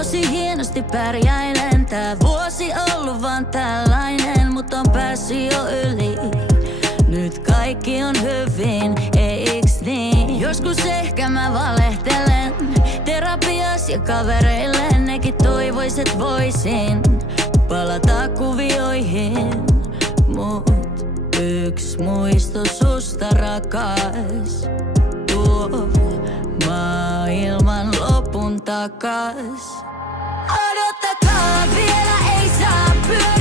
Tosi hienosti pärjäilen. Tää vuosi ollut vaan tällainen, mut on päässyt jo yli. Nyt kaikki on hyvin, eiks niin? Joskus ehkä mä valehtelen terapias ja kavereille. Nekin toivois, et voisin palata kuvioihin. Mut yks muisto susta rakas tuo maailman lopun takas. Odottakaa, vielä ei saa pyöriä.